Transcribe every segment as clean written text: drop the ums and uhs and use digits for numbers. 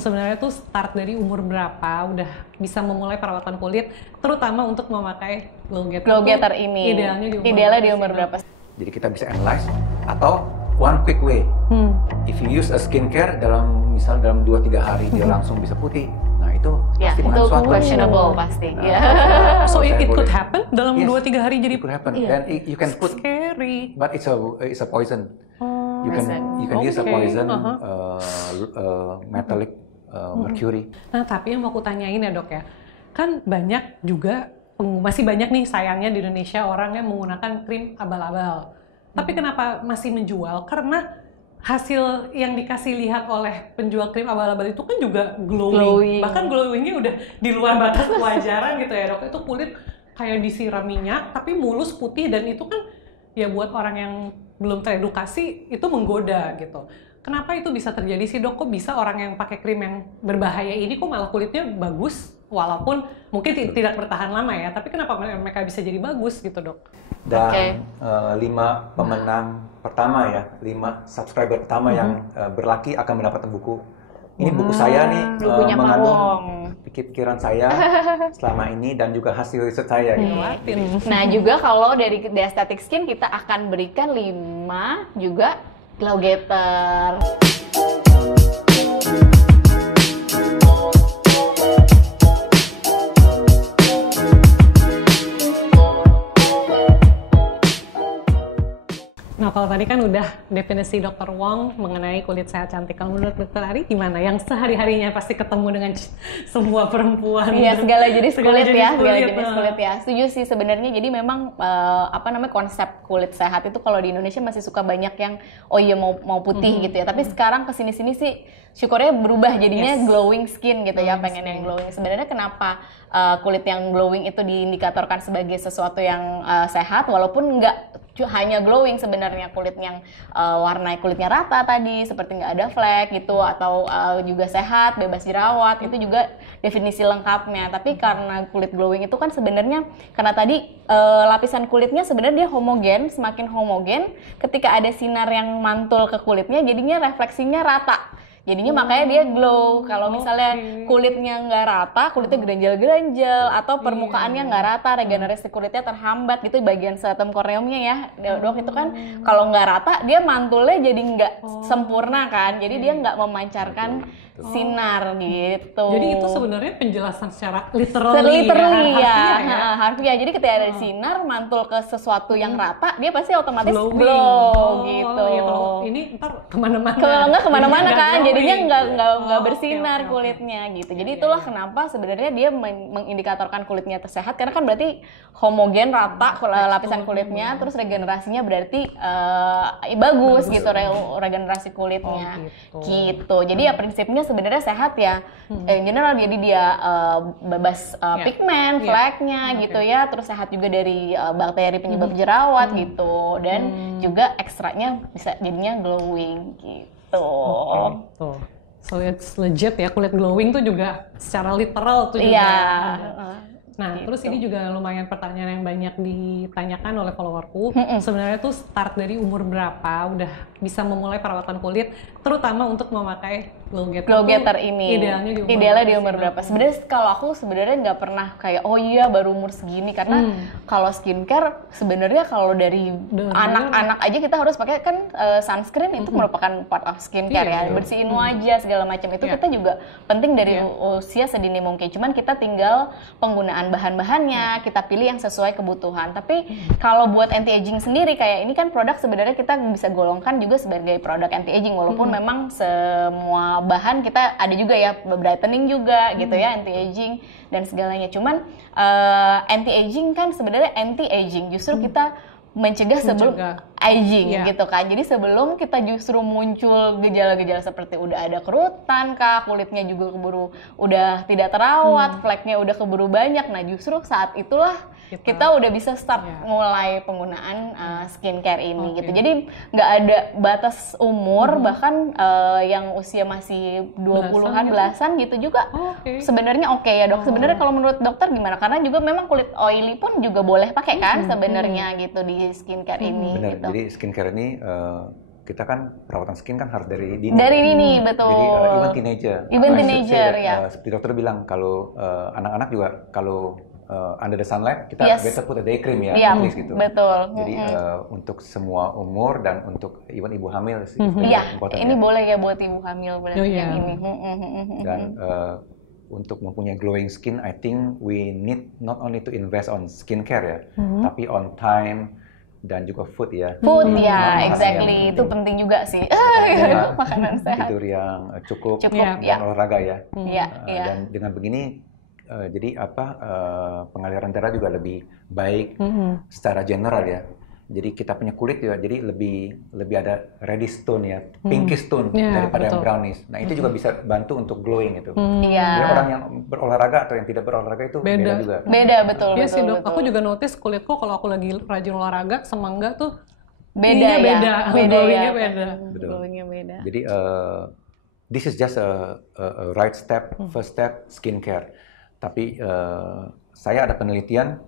Sebenarnya tuh start dari umur berapa udah bisa memulai perawatan kulit, terutama untuk memakai glow getter ini. Idealnya di umur berapa? Jadi kita bisa analyze atau one quick way. If you use a skincare dalam 2-3 hari dia langsung bisa putih. Nah itu pasti itu suatu questionable pasti. So it could happen dalam 2-3 hari jadi. It could happen. Then you can put. Scary. But it's a poison. You can use a poison metallic mercury. Nah tapi yang mau aku tanyain ya dok ya, kan banyak juga masih banyak nih sayangnya di Indonesia orang yang menggunakan krim abal-abal. Tapi kenapa masih menjual? Karena hasil yang dikasih lihat oleh penjual krim abal-abal itu kan juga glowing. Bahkan glowingnya udah di luar batas kewajaran gitu ya dok. Itu kulit kayak disiram minyak tapi mulus putih, dan itu kan ya buat orang yang belum teredukasi itu menggoda gitu. Kenapa itu bisa terjadi sih dok? Kok bisa orang yang pakai krim yang berbahaya ini kok malah kulitnya bagus? Walaupun mungkin tidak bertahan lama ya, tapi kenapa mereka bisa jadi bagus gitu dok? Dan 5 pemenang pertama ya, 5 subscriber pertama yang berlaki akan mendapatkan buku. Ini buku saya nih, mengandung pikiran saya selama ini dan juga hasil riset saya gitu. Nah juga kalau dari The Aesthetic Skin kita akan berikan 5 juga glow getter. Nah kalau tadi kan udah definisi Dr. Wong mengenai kulit sehat cantik. Kalau menurut Dr. Ari gimana? Yang sehari-harinya pasti ketemu dengan semua perempuan. Iya, segala jenis kulit ya. Setuju sih sebenarnya. Jadi memang konsep kulit sehat itu kalau di Indonesia masih suka banyak yang mau putih gitu ya. Tapi sekarang kesini-sini sih syukurnya berubah jadinya glowing skin gitu ya, pengen yang glowing. Sebenarnya kenapa kulit yang glowing itu diindikatorkan sebagai sesuatu yang sehat, walaupun nggak hanya glowing sebenarnya, kulit yang warna kulitnya rata tadi, seperti nggak ada flek gitu, atau juga sehat, bebas jerawat, itu juga definisi lengkapnya. Tapi karena kulit glowing itu kan sebenarnya karena tadi lapisan kulitnya sebenarnya dia homogen, semakin homogen, ketika ada sinar yang mantul ke kulitnya, jadinya refleksinya rata. Jadinya makanya dia glow. Kalau misalnya kulitnya nggak rata, kulitnya gerenjel-gerenjel, atau permukaannya nggak rata, regenerasi kulitnya terhambat gitu, bagian stratum corneumnya ya dok, itu kan kalau nggak rata dia mantulnya jadi nggak sempurna kan, jadi dia nggak memancarkan sinar gitu. Jadi itu sebenarnya penjelasan secara literal harfiah. Jadi ketika ada sinar mantul ke sesuatu yang rata, dia pasti otomatis glow gitu. Ini ntar kemana-mana. Kemana-mana kan, jadinya nggak bersinar kulitnya gitu. Jadi itulah kenapa sebenarnya dia mengindikatorkan kulitnya tersehat, karena kan berarti homogen, rata lapisan kulitnya, terus regenerasinya berarti bagus gitu, regenerasi kulitnya gitu. Jadi ya prinsipnya sebenarnya sehat ya, in general. Jadi dia bebas pigmen, fleknya gitu ya, terus sehat juga dari bakteri penyebab jerawat gitu, dan juga ekstraknya bisa jadinya glowing gitu. So it's legit ya, kulit glowing tuh juga secara literal tuh juga. Nah, gitu. Terus ini juga lumayan pertanyaan yang banyak ditanyakan oleh followerku. Sebenarnya tuh start dari umur berapa udah bisa memulai perawatan kulit, terutama untuk memakai glow getter ini. Idealnya di umur berapa? Sebenarnya kalau aku nggak pernah kayak baru umur segini, karena kalau skincare sebenarnya kalau dari anak-anak aja kita harus pakai kan sunscreen itu merupakan part of skincare ya, bersihin wajah segala macam itu kita juga penting dari usia sedini mungkin. Cuman kita tinggal penggunaan bahan-bahannya, kita pilih yang sesuai kebutuhan. Tapi kalau buat anti aging sendiri, kayak ini kan produk sebenarnya kita bisa golongkan juga sebagai produk anti aging, walaupun memang semua bahan kita ada juga ya, brightening juga gitu ya, anti aging dan segalanya. Cuman anti aging kan sebenarnya anti aging, justru kita mencegah sebelum aging gitu kan. Jadi sebelum kita justru muncul gejala-gejala seperti udah ada kerutan kah, kulitnya juga keburu udah tidak terawat, fleknya udah keburu banyak. Nah justru saat itulah kita udah bisa start mulai penggunaan skincare ini gitu. Jadi nggak ada batas umur, bahkan yang usia masih 20-an belasan gitu juga sebenarnya oke ya dok. Sebenarnya kalau menurut dokter gimana? Karena juga memang kulit oily pun juga boleh pakai kan sebenarnya gitu di skincare ini. Benar. Gitu. Jadi skincare ini kita kan perawatan skin kan harus dari dini. Dari dini, betul. Jadi even teenager. Even teenager, ya. Seperti dokter bilang, kalau anak-anak juga kalau under the sunlight, kita better put a day cream ya, at least gitu. Betul. Jadi untuk semua umur dan untuk even ibu hamil sih. Iya, ini boleh ya buat ibu hamil berarti yang ini. Dan untuk mempunyai glowing skin, I think we need not only to invest on skincare ya, tapi on time dan juga food ya. Food ya, exactly. Itu penting juga sih. Makanan sehat. Tidur yang cukup ya. dan olahraga ya. Iya. Dan dengan begini, jadi pengaliran darah juga lebih baik secara general ya. Jadi kita punya kulit juga jadi lebih ada reddish tone ya, pinkish tone daripada yang brownish. Nah itu juga bisa bantu untuk glowing itu. Jadi orang yang berolahraga atau yang tidak berolahraga itu beda juga. Beda, betul. Iya sih dok, aku juga notice kulitku kalau aku lagi rajin olahraga sama enggak tuh beda ya. Glowingnya beda. Glowingnya beda. Jadi this is just a right step, first step skincare. Tapi saya ada penelitian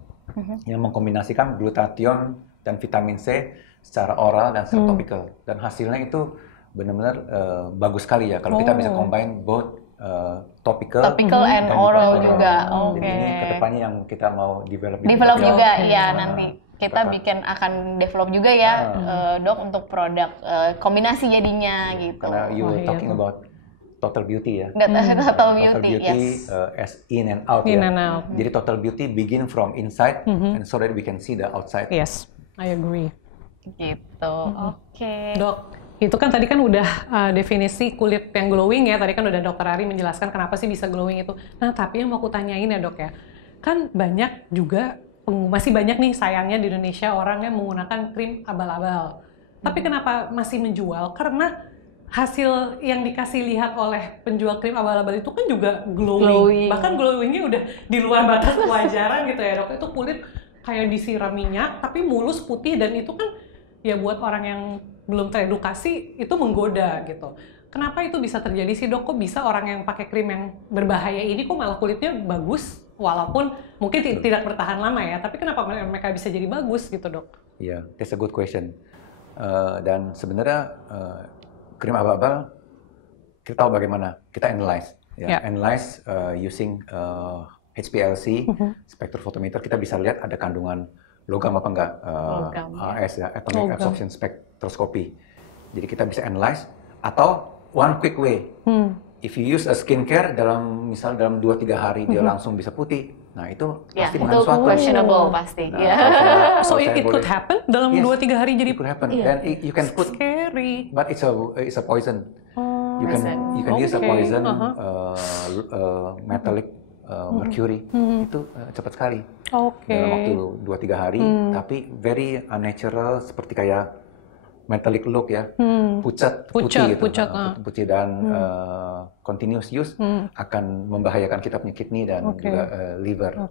yang mengkombinasikan glutathione dan vitamin C secara oral dan secara topikal, dan hasilnya itu benar-benar bagus sekali ya kalau kita bisa combine both topical and oral juga. Jadi ini kedepannya yang kita mau develop juga ya nanti kita akan develop juga ya dok untuk produk kombinasi jadinya gitu. Karena you talking about total beauty ya. Total beauty, yes. As in and out. Jadi total beauty begin from inside and so that we can see the outside. Yes. I agree. Gitu. Oke. Dok, itu kan tadi kan udah definisi kulit yang glowing ya. Tadi kan udah Dokter Ari menjelaskan kenapa sih bisa glowing itu. Nah, tapi yang mau aku tanyain ya dok ya, kan banyak juga masih banyak nih sayangnya di Indonesia orang yang menggunakan krim abal-abal. Tapi kenapa masih menjual? Karena hasil yang dikasih lihat oleh penjual krim abal-abal itu kan juga glowing. Bahkan glowingnya udah di luar batas kewajaran gitu ya dok. Itu kulit kayak disiram minyak tapi mulus putih, dan itu kan ya buat orang yang belum teredukasi itu menggoda gitu. Kenapa itu bisa terjadi sih dok? Kok bisa orang yang pakai krim yang berbahaya ini kok malah kulitnya bagus walaupun mungkin tidak bertahan lama ya, tapi kenapa mereka bisa jadi bagus gitu dok? Iya, that's a good question. Dan sebenarnya krim abal-abal kita tahu bagaimana kita analyze ya. Analyze using HPLC, spektrofotometer, kita bisa lihat ada kandungan logam apa enggak, AS ya, atomic absorption spectroscopy. Jadi kita bisa analyze, atau one quick way, if you use a skincare dalam 2-3 hari dia langsung bisa putih, nah itu pasti mengandung sesuatu. Questionable pasti. So it could happen dalam 2-3 hari jadi. It could happen, and you can put. Scary. But it's a poison. You can use a poison metallic mercury itu cepat sekali dalam waktu 2-3 hari, tapi very unnatural, seperti kayak metallic look ya, pucat putih dan continuous use akan membahayakan kita punya kidney dan juga liver.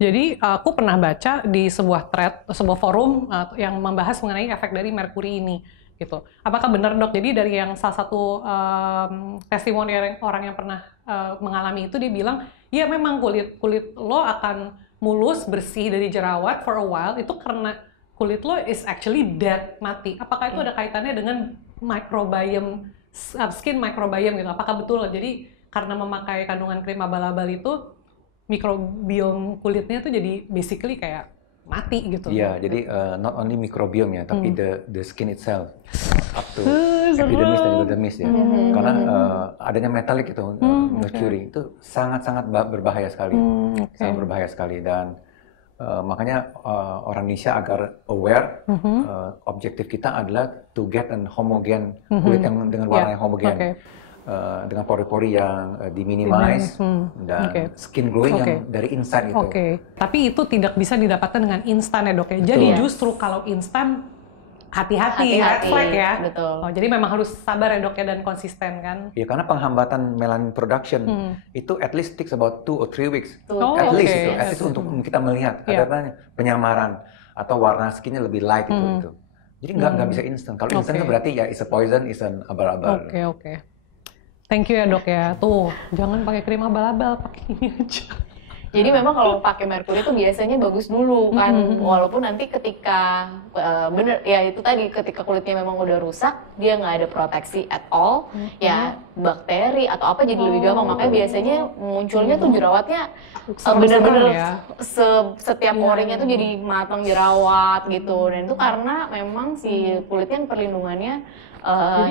Jadi aku pernah baca di sebuah thread, sebuah forum yang membahas mengenai efek dari merkuri ini gitu. Apakah benar dok? Jadi dari yang salah satu testimoni orang yang pernah mengalami itu, dia bilang ya memang kulit lo akan mulus bersih dari jerawat for a while itu karena kulit lo is actually dead, mati. Apakah itu ada kaitannya dengan microbiome, skin microbiome gitu? Apakah betul? Jadi karena memakai kandungan krim abal-abal itu mikrobiom kulitnya tuh jadi basically kayak mati gitu. Iya, jadi not only microbiome ya, tapi the skin itself, up to epidermis dan juga dermis ya. Karena adanya metalik itu, mercury itu sangat-sangat berbahaya sekali, sangat berbahaya sekali, dan makanya orang Indonesia agar aware, objektif kita adalah to get an homogen kulit yang dengan warna yang homogen. Dengan pori-pori yang diminimize dan skin glowing yang dari inside itu. Tapi itu tidak bisa didapatkan dengan instan ya dok ya. Jadi justru kalau instan hati-hati, red flag ya. Betul. Jadi memang harus sabar ya dok ya, dan konsisten kan. Ya karena penghambatan melanin production itu at least takes about 2 or 3 weeks. At least untuk kita melihat ada penyamaran atau warna skinnya lebih light gitu. Jadi nggak bisa instan. Kalau instan itu berarti ya is a poison, is an abal-abal. Thank you ya dok ya. Tuh, jangan pakai krim abal-abal, pakai ini aja. Jadi memang kalau pakai merkuri itu biasanya bagus dulu kan, walaupun nanti ketika bener ya itu tadi ketika kulitnya memang udah rusak, dia nggak ada proteksi at all, ya bakteri atau apa jadi lebih gampang. Makanya biasanya munculnya tuh jerawatnya bener-bener ya. setiap porinya tuh jadi matang jerawat gitu, dan itu karena memang si kulitnya perlindungannya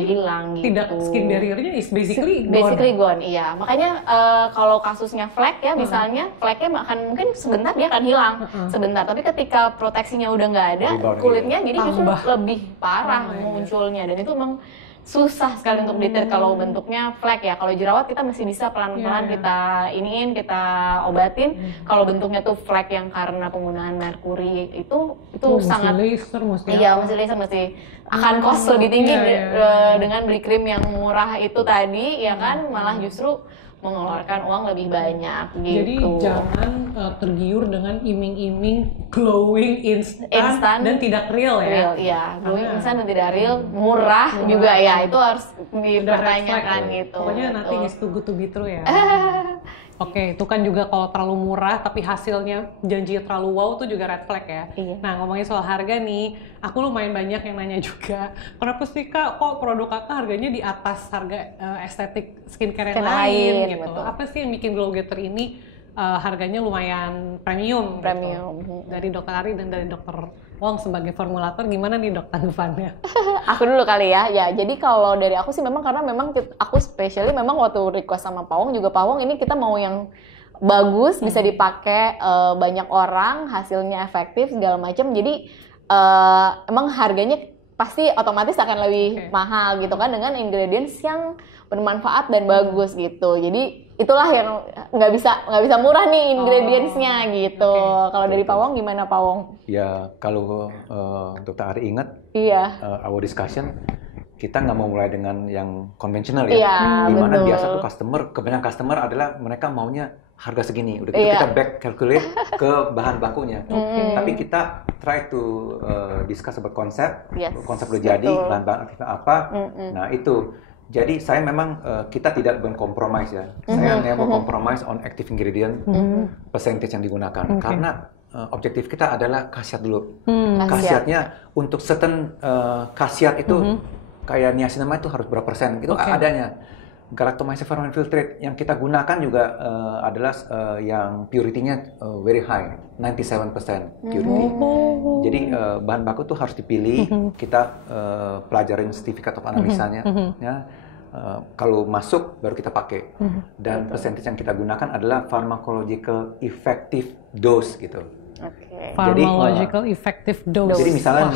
hilang gitu. Tidak, skin barrier-nya is basically gone. Iya. Makanya kalau kasusnya flek ya misalnya, fleknya akan mungkin sebentar dia akan hilang sebentar, tapi ketika proteksinya udah nggak ada, kulitnya jadi justru lebih parah munculnya, dan itu memang susah sekali untuk diterit kalau bentuknya flek ya. Kalau jerawat kita masih bisa pelan-pelan kita kita obatin. Kalau bentuknya tuh flek yang karena penggunaan merkuri itu sangat laser, mesti akan cost lebih tinggi dengan beli krim yang murah itu tadi ya kan, malah justru mengeluarkan uang lebih banyak gitu. Jadi jangan tergiur dengan iming-iming glowing instan dan tidak real ya. Glowing instan dan tidak real, murah juga ya, itu harus dipertanyakan gitu. Pokoknya nanti is too good to be true ya. Oke, itu kan juga kalau terlalu murah tapi hasilnya janji terlalu wow tuh juga red flag ya. Iya. Nah, ngomongin soal harga nih, aku lumayan banyak yang nanya juga, kenapa sih Kak kok produk Kakak harganya di atas harga estetik skincare yang lain gitu. Betul. Apa sih yang bikin Glow Getter ini harganya lumayan premium. Gitu. Dari Dr. Ari dan dari Dr. Wong sebagai formulator, gimana nih Dok tanggapannya? Aku dulu kali ya. Jadi kalau dari aku sih memang karena memang aku spesialnya memang waktu request sama Pawong juga, Pawong ini kita mau yang bagus, bisa dipakai banyak orang, hasilnya efektif segala macam. Jadi emang harganya pasti otomatis akan lebih mahal gitu kan, dengan ingredients yang bermanfaat dan bagus gitu. Jadi itulah yang nggak bisa murah nih ingredientsnya gitu. Kalau dari Pawong gimana Pawong? Ya kalau Dr. Ari ingat, our discussion kita nggak mau mulai dengan yang konvensional ya. Dimana biasa tuh kebanyakan customer adalah mereka maunya harga segini. Udah gitu kita back calculate ke bahan bakunya. Tapi kita try to discuss about konsep. Konsep udah jadi, bahan-bahan aktifnya apa. Nah itu. Jadi saya memang kita tidak berkompromis ya. Saya never compromise on active ingredient percentage yang digunakan. Karena objektif kita adalah khasiat dulu. Khasiatnya untuk certain khasiat itu kayak niacinamide itu harus berapa persen, itu adanya. Galactomyces ferment filtrate yang kita gunakan juga adalah yang purity-nya very high, 97% purity. Jadi bahan baku tuh harus dipilih, kita pelajarin certificate of analisa-nya. Ya. Kalau masuk baru kita pakai. Dan percentage yang kita gunakan adalah pharmacological effective dose gitu. Pharmacological effective dose. Jadi misalnya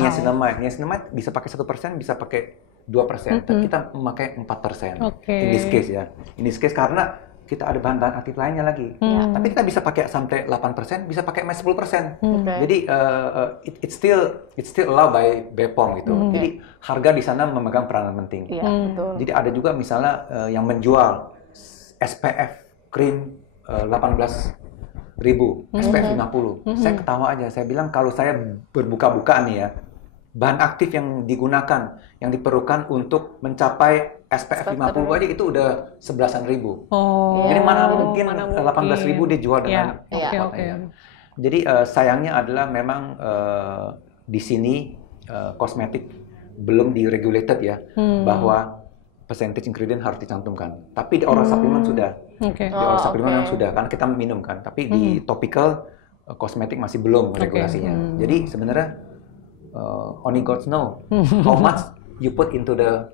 niacinamide bisa pakai 1%, bisa pakai 2%, tapi kita memakai 4%. In this case ya. In this case karena kita ada bahan-bahan aktif lainnya lagi. Tapi kita bisa pakai sampai 8%, bisa pakai 10%. Jadi it's still allowed by BPOM gitu. Jadi harga di sana memegang peranan penting. Jadi ada juga misalnya yang menjual SPF krim 18.000, SPF 50. Saya ketawa aja, saya bilang kalau saya berbuka-buka nih ya, bahan aktif yang digunakan, yang diperlukan untuk mencapai SPF 50 aja itu udah 11.000. Jadi mana mungkin 18.000 dijual dengan Jadi sayangnya adalah memang di sini kosmetik belum diregulated ya, bahwa percentage ingredient harus dicantumkan. Tapi di oral supplement sudah. Di oral supplement sudah, karena kita minum kan. Tapi di topical kosmetik masih belum regulasinya. Jadi sebenarnya only God know how much you put into the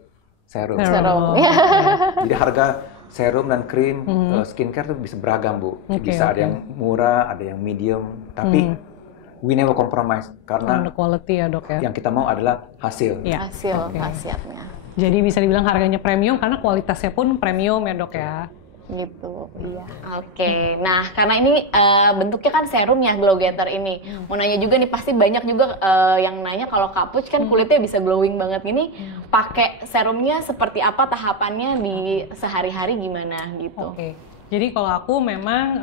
serum. Jadi harga serum dan krim skincare tuh bisa beragam Bu. Bisa ada yang murah, ada yang medium. Tapi we never compromise karena quality ya Dok ya. Yang kita mau adalah hasil. Khasiatnya. Jadi bisa dibilang harganya premium karena kualitasnya pun premium ya Dok ya. Gitu, nah karena ini bentuknya kan serum ya Glow Getter ini. Mau nanya juga nih, pasti banyak juga yang nanya kalau Kak Puc kan kulitnya bisa glowing banget gini, pakai serumnya seperti apa, tahapannya di sehari-hari gimana gitu. Jadi kalau aku memang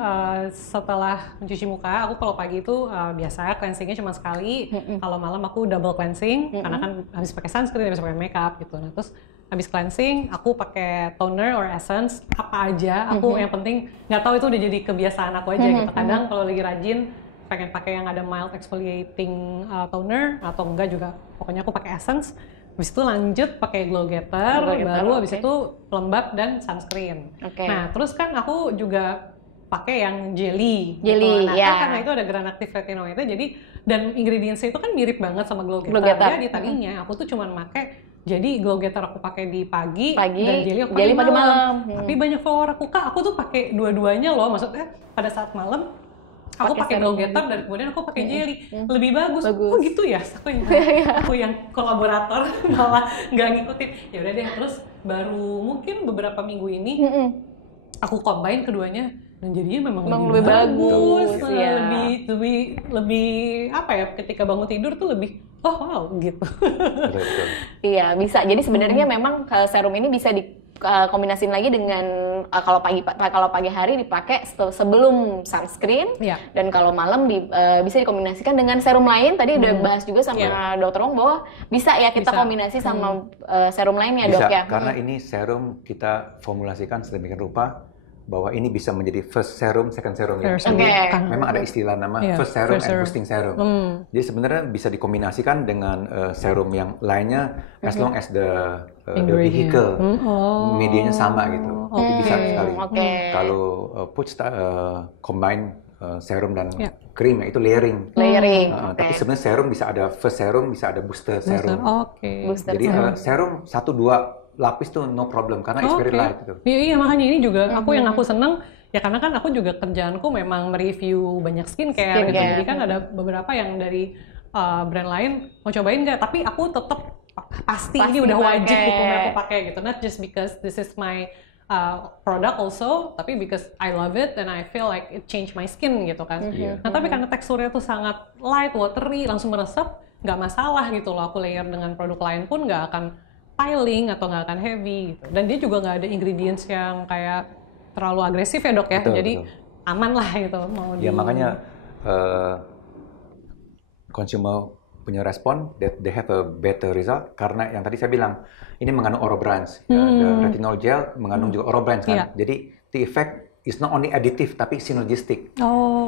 setelah mencuci muka, aku kalau pagi itu biasa cleansingnya cuma sekali. Kalau malam aku double cleansing karena kan habis pakai sunscreen, habis pakai makeup gitu. Nah terus habis cleansing, aku pakai toner or essence apa aja. Aku yang penting nggak tahu itu udah jadi kebiasaan aku aja gitu. Kadang kalau lagi rajin pengen pakai yang ada mild exfoliating toner atau enggak juga. Pokoknya aku pakai essence. Habis itu lanjut pakai glow getter, baru habis itu pelembab dan sunscreen. Nah, terus kan aku juga pakai yang jelly gitu. Nah, kan karena itu ada gram-aktif retinoidnya, jadi dan ingredients itu kan mirip banget sama glow getter. Jadi tadinya aku tuh cuman pakai jadi glow getter aku pakai di pagi dan jelly aku pakai malam. Tapi banyak follower aku tuh pakai dua-duanya loh. Maksudnya pada saat malam aku pakai glow getter dan kemudian aku pakai jelly, lebih bagus. Oh gitu ya, aku yang kolaborator malah nggak ngikutin. Ya udah deh, terus baru mungkin beberapa minggu ini aku combine keduanya dan jadinya memang lebih bagus. Lebih apa ya? Ketika bangun tidur tuh lebih oh wow gitu. Iya bisa. Jadi sebenarnya memang serum ini bisa dikombinasiin lagi dengan kalau pagi hari dipakai sebelum sunscreen dan kalau malam bisa dikombinasikan dengan serum lain. Tadi udah bahas juga sama Dr. Wong bahwa bisa ya kita kombinasi sama serum lainnya dok ya. Karena ini serum kita formulasikan sedemikian rupa bahwa ini bisa menjadi first serum, second serum ya. Memang ada istilah nama first serum and boosting serum. Jadi sebenarnya bisa dikombinasikan dengan serum yang lainnya as long as the vehicle medianya sama gitu. Jadi bisa sekali. Kalau combine serum dan krim itu layering. Tapi sebenarnya serum bisa ada first serum, bisa ada booster serum. Jadi serum 1-2 lapis tuh no problem karena it's very light gitu. Iya makanya ini juga aku seneng ya karena kan aku juga kerjaanku memang mereview banyak skincare gitu. Jadi kan ada beberapa yang dari brand lain mau cobain nggak, tapi aku tetap pasti ini udah wajib hukumnya aku pakai gitu. Not just because this is my product also, tapi because I love it and I feel like it changed my skin gitu kan. Nah tapi karena teksturnya tuh sangat light, watery, langsung meresap, nggak masalah gitu loh. Aku layer dengan produk lain pun nggak akan piling atau nggak akan heavy gitu. Dan dia juga nggak ada ingredients yang kayak terlalu agresif ya dok ya. Jadi aman lah gitu mau ya makanya consumer punya respon that they have a better result karena yang tadi saya bilang ini mengandung Orobranch the retinol gel mengandung juga Orobranch kan. Jadi the effect is not only additive tapi synergistic.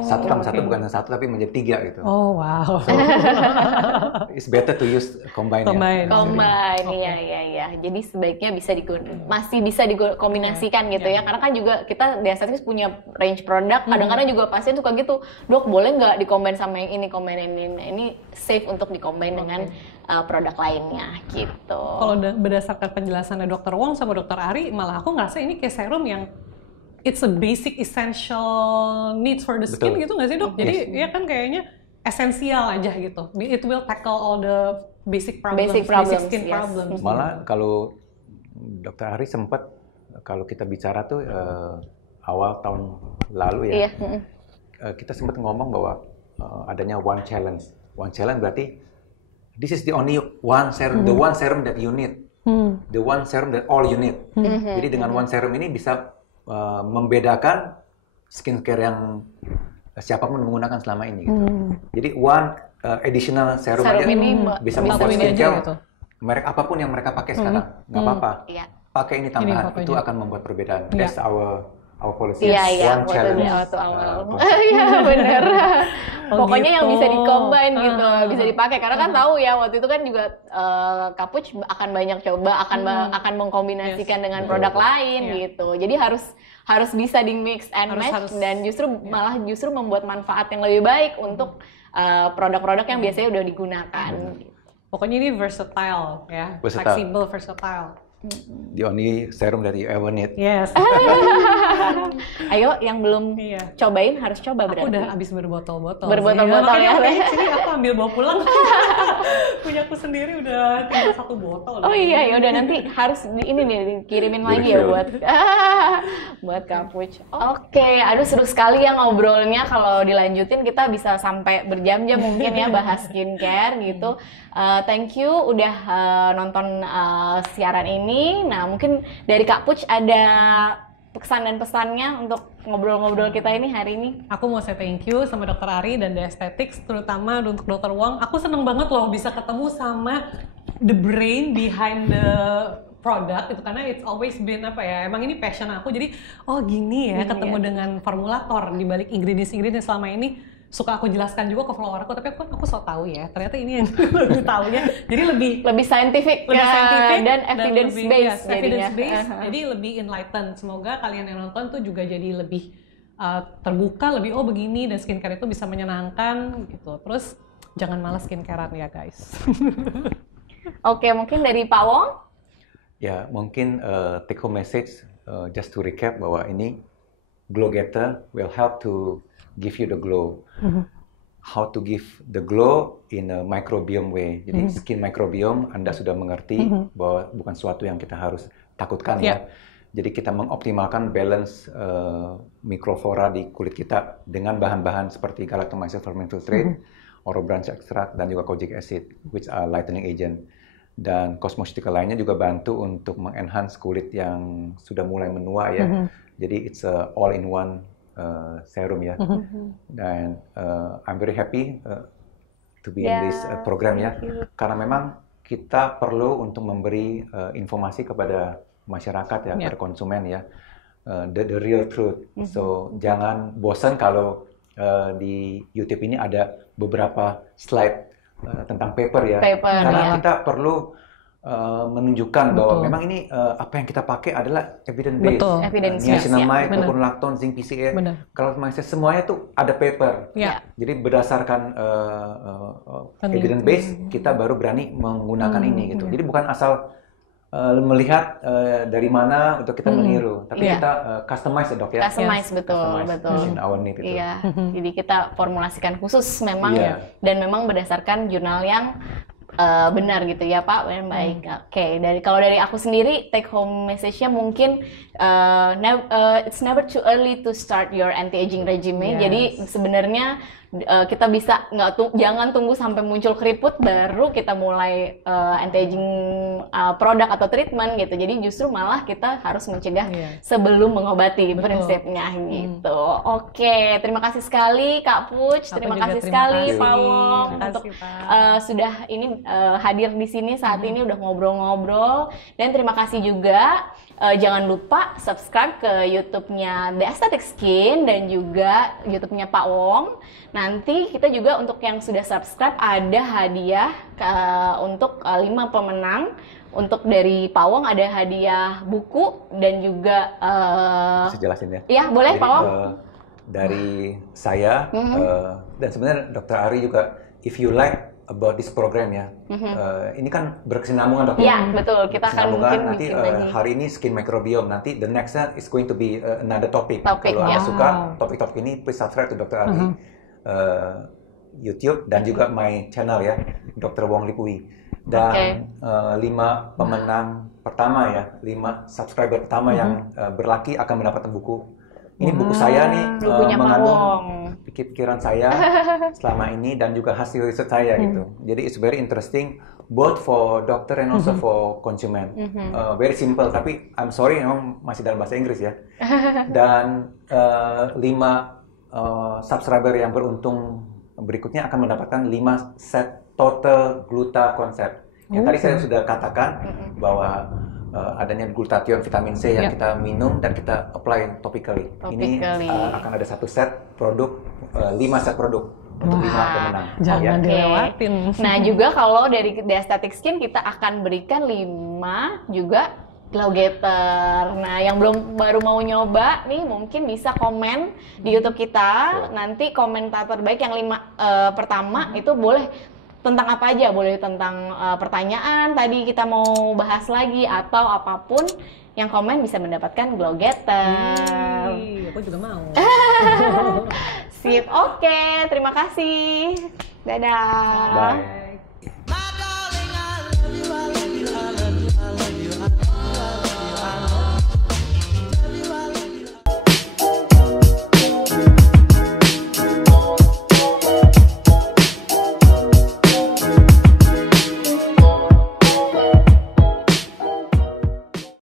Satu tambah satu bukan satu tapi menjadi 3 gitu. Oh wow. So, it's better to use combine. Iya. Jadi sebaiknya masih bisa dikombinasikan gitu ya. Karena kan juga kita di estetis punya range produk. Kadang-kadang juga pasien suka gitu, dok boleh nggak dikombin sama yang ini, combine ini. Ini safe untuk dikombin dengan produk lainnya gitu. Kalau berdasarkan penjelasannya Dr. Wong sama Dr. Ari, malah aku ngerasa ini kayak serum yang it's a basic essential needs for the skin gitu nggak sih dok? Jadi ya kan kayaknya esensial aja gitu. It will tackle all the basic problems, basic skin problems. Malah kalau Dr. Ari sempat kalau kita bicara tuh awal tahun lalu ya, kita sempat ngomong bahwa adanya one challenge. One challenge berarti this is the only one serum, the one serum that you need, the one serum that all you need. Jadi dengan one serum ini bisa membedakan skincare yang siapapun menggunakan selama ini gitu. Jadi one additional serum aja bisa membuat skincare gitu. Merek apapun yang mereka pakai sekarang nggak apa-apa. Pakai ini tambahan itu akan membuat perbedaan. That's our policy. One challenge. Iya benar. Pokoknya yang bisa dikombin gitu, bisa dipakai karena kan tahu ya waktu itu kan juga Kak Puch akan banyak coba akan mengkombinasikan dengan produk lain gitu. Jadi harus bisa di mix and match dan justru membuat manfaat yang lebih baik untuk produk-produk yang biasanya udah digunakan. Pokoknya ini versatile ya, flexible, versatile. The only serum that you ever need. Yes. Ayo, yang belum cobain harus coba berarti. Aku udah habis berbotol-botol. Berbotol-botol ya. Sini aku ambil bawa pulang. Punya aku sendiri udah tinggal 1 botol. Oh iya, ya udah nanti harus ini nih dikirimin lagi ya buat Kak Puch. Oke, aduh seru sekali ya ngobrolnya. Kalau dilanjutin kita bisa sampai berjam-jam mungkin ya bahas skincare gitu. Thank you udah nonton siaran ini. Nah, mungkin dari Kak Puch ada pesan dan pesannya untuk ngobrol-ngobrol kita ini hari ini. Aku mau say thank you sama Dr. Ari dan The Aesthetics, terutama untuk Dr. Wong. Aku seneng banget loh bisa ketemu sama the brain behind the produk itu karena it's always been apa ya, emang ini passion aku, jadi oh gini ya ketemu dengan formulator di balik ingredients selama ini suka aku jelaskan juga ke follower aku, tapi aku so tahu ya ternyata ini yang lebih tahunya, jadi lebih scientific dan evidence based, jadi lebih enlightened. Semoga kalian yang nonton tuh juga jadi lebih terbuka, lebih oh begini dan skincare itu bisa menyenangkan gitu. Terus jangan malas skincarean ya guys. Oke, mungkin dari Pak Wong? Ya, mungkin take home message just to recap bahwa ini Glow Getter will help to give you the glow. How to give the glow in a microbiome way. Jadi skin microbiome Anda sudah mengerti bahwa bukan suatu yang kita harus takutkan ya. Jadi kita mengoptimalkan balance mikroflora di kulit kita dengan bahan-bahan seperti galactomycin filtrate, orobranch extract, dan juga kojic acid, which are lightening agent. Dan cosmeceutical lainnya juga bantu untuk mengenhance kulit yang sudah mulai menua ya. Jadi it's a all-in-one serum ya. Dan I'm very happy to be in this program ya. Karena memang kita perlu untuk memberi informasi kepada masyarakat ya, kepada konsumen ya, the real truth. So jangan bosan kalau di YouTube ini ada beberapa slide tentang paper ya, karena kita perlu menunjukkan bahwa memang ini apa yang kita pakai adalah evidence based, niacinamide, propanolactone, zinc PCA, kalau semuanya tuh ada paper. Jadi berdasarkan evidence based kita baru berani menggunakan ini gitu. Jadi bukan asal melihat dari mana untuk kita meniru, tapi kita customize ya dok ya. Customize betul. In our need itu. Iya. Jadi kita formulasikan khusus memang dan memang berdasarkan jurnal yang benar gitu ya Pak. Baik. Oke. Kalau dari aku sendiri take home message-nya mungkin it's never too early to start your anti-aging regime. Jadi sebenarnya kita bisa jangan tunggu sampai muncul keriput baru kita mulai anti-aging produk atau treatment gitu. Jadi justru malah kita harus mencegah sebelum mengobati prinsipnya gitu. Oke, terima kasih sekali Kak Puch, terima kasih sekali Pak Wong untuk sudah ini hadir di sini saat ini udah ngobrol-ngobrol, dan terima kasih juga. Jangan lupa subscribe ke YouTube-nya The Aesthetic Skin dan juga YouTube-nya Pak Wong. Nanti kita juga untuk yang sudah subscribe ada hadiah untuk 5 pemenang. Untuk dari Pak Wong ada hadiah buku dan juga bisa jelasin ya? Iya, boleh. Jadi, Pak Wong. Dari saya dan sebenarnya Dr. Ari juga, if you like about this program ya, ini kan berkesinambungan dok. Iya betul, kita akan mungkin nanti hari ini skin microbiome, nanti the nextnya is going to be another topic. Kalau Anda suka topik-topik ini, please subscribe to Dr. Ari YouTube dan juga my channel ya, Dr. Wong Lipui. Dan 5 pemenang pertama ya, 5 subscriber pertama yang berlaki akan mendapatkan buku. Ini buku saya nih, mengandung pikiran saya selama ini dan juga hasil riset saya gitu. Jadi it's very interesting both for doctor and also for consumer. Very simple, tapi I'm sorry memang masih dalam bahasa Inggris ya. Dan 5 subscriber yang beruntung berikutnya akan mendapatkan 5 set total gluta concept. Yang tadi saya sudah katakan bahwa adanya glutathione vitamin C yang kita minum dan kita apply topically. Ini akan ada 1 set produk, 5 set produk untuk 5 pemenang. Jangan dilewatin. Nah juga kalau dari The Aesthetic Skin kita akan berikan 5 juga Glow Getter. Nah yang baru mau nyoba nih mungkin bisa komen di YouTube kita. Nanti komentar terbaik yang 5 pertama itu boleh tentang apa aja, boleh tentang pertanyaan tadi kita mau bahas lagi atau apapun yang komen bisa mendapatkan Glow Getter. Aku juga mau. Sip, oke, terima kasih. Dadah. Bye.